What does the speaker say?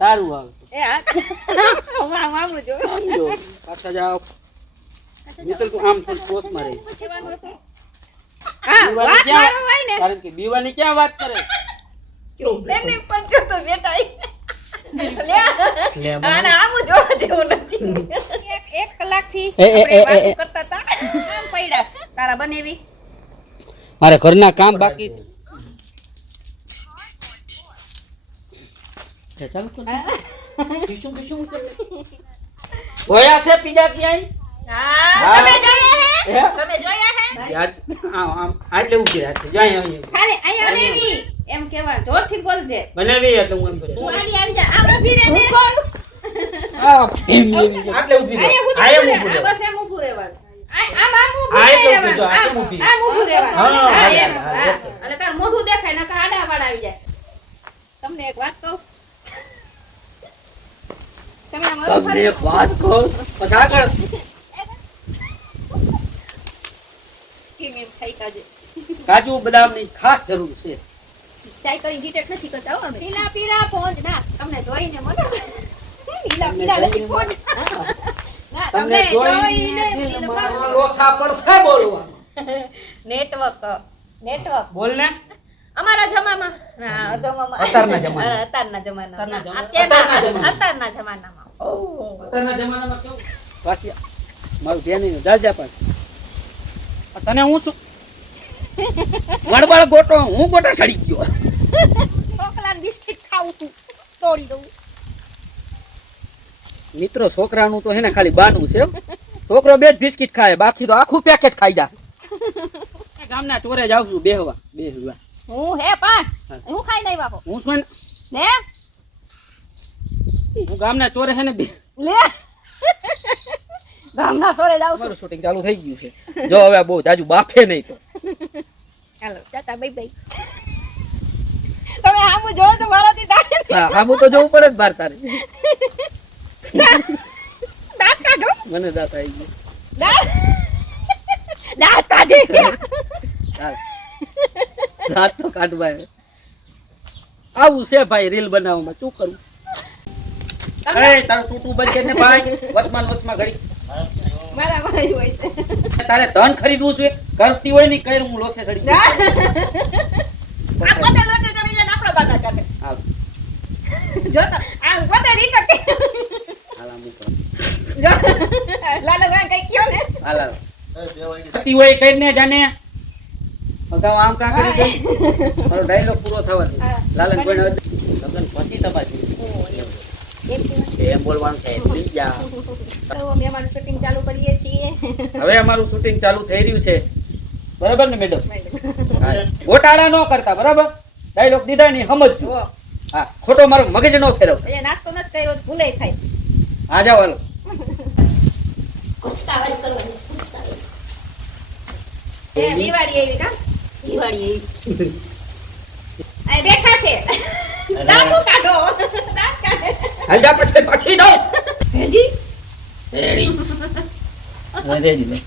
તારું આવે એ હા વાહ વાહ જો પાછા જાઓ નીતલ તું આમ થોડી કોસમાં રહી હા વાત મારો ભાઈ ને કારણ કે બીવાની ક્યાં વાત કરે એને પણ જો તો બેટા લે આના આમ જોવા જેવું નથી એક કલાક થી આપણે વાતો કરતા હતા આમ પૈડાસ તારા બનેવી મારે ઘરના કામ બાકી છે ચાલ તો કિશું કિશું હોયા છે પીડા ક્યાંય હા તમે જોયા હે યાર આમ આટલે ઊભી રહે જાય અહીંયા ખાલી અહીંયા બનેવી એમ કેવા જોરથી બોલજે બનાવી એટલે હું એમ કરું તું આડી આવી જા આમ ઊભી રહે ને કોણ આટલે ઊભી રહે આયા ઊભી રહે બસ એમ ઊભું રહેવાનું આમ ઊભું રહેવાનું અને તાર મોઢું દેખાય નકર આડા વાળ આવી જાય તમને એક વાત કહું તમને એક વાત કહું પછી આગળ કાજુ બદામની ખાસ જરૂર છે ચાય કરી ગીટેક નથી કરતા હો અમે પીલા પીલા ફોન ના તમને જોઈને મને પીલા પીલા નથી ફોન ના તમને જોઈને લોસા પડશે બોલવા નેટવર્ક બોલ ને અમારા જમાનામાં ના અત્યારના જમાનામાં અત્યારના જમાનામાં કેવું પાછી મારું ધ્યાન નહીં જાજા પણ તને હું શું વડવાળ ગોટો હું ગોટા સડી ગયો ચોકલેટ બિસ્કિટ ખાઉં છું તોડી દઉં મિત્રો છોકરાનું તો હે ને ખાલી બાનું છે છોકરો બે જ બિસ્કિટ ખાય બાકી તો આખું પેકેટ ખાઈ જા ગામના ચોરે જાઉં છું બેહવા હું હે પાંચ હું ખાઈ નહીં બાપો હું શું લે હું ગામના ચોરે હે ને લે ગામના સોરે જાવ છું મારું શૂટિંગ ચાલુ થઈ ગયું છે જો હવે બહુ જાજુ બાફે નહીં તો ચાલો ટાટા બાય બાય તમે આમ જો તો મારાથી દાંત હા આમ તો જવું પડે જ બાર તારે દાંત કાઢો મને દાંત આવી ગયો દાંત કાઢી દાંત તો કાઢવા આવું છે ભાઈ રીલ બનાવવામાં શું કરું અરે તારું ટૂટું બંધ કરીને ભાઈ વસમાં ઘડી મારા ભાઈ હોય છે તારે ધન ખરીદવું છે કરતી હોય ની કઈ હું લોસે ચડી આ પોતે લોચે ચડી જાય આપણો બાધા કાઢે હાલ જો તો આ પોતે રીકટ હાલ આમ ઉપર જો લાલા ભાઈ કઈ કયો ને હાલ કરતી હોય કરીને જાને અગાઉ આમ કાં કરી દે મારો ડાયલોગ પૂરો થવાનો લાલન કોઈ લગન પછી તપાસી એમ બોલવાનું છે બીજા તો અમે અમારું શૂટિંગ ચાલુ કરીએ છીએ હવે અમારું શૂટિંગ ચાલુ થઈ રહ્યું છે બરાબર ને મેડમ ગોટાળા ન કરતા બરાબર ડાયલોગ દીધા ની સમજજો હા ખોટો મારો મગજ ન ફેરવ એ નાસ્તો નથી કર્યો ભૂલે થાય હા જાવ હાલો કુસ્તાવાળી કરવાની કુસ્તાવાળી એ દિવાળી આવી કા દિવાળી આવી આ બેઠા છે દાંત કાઢો દાંત કાઢે હાલ જા પછી દો હેજી રેડી રેડી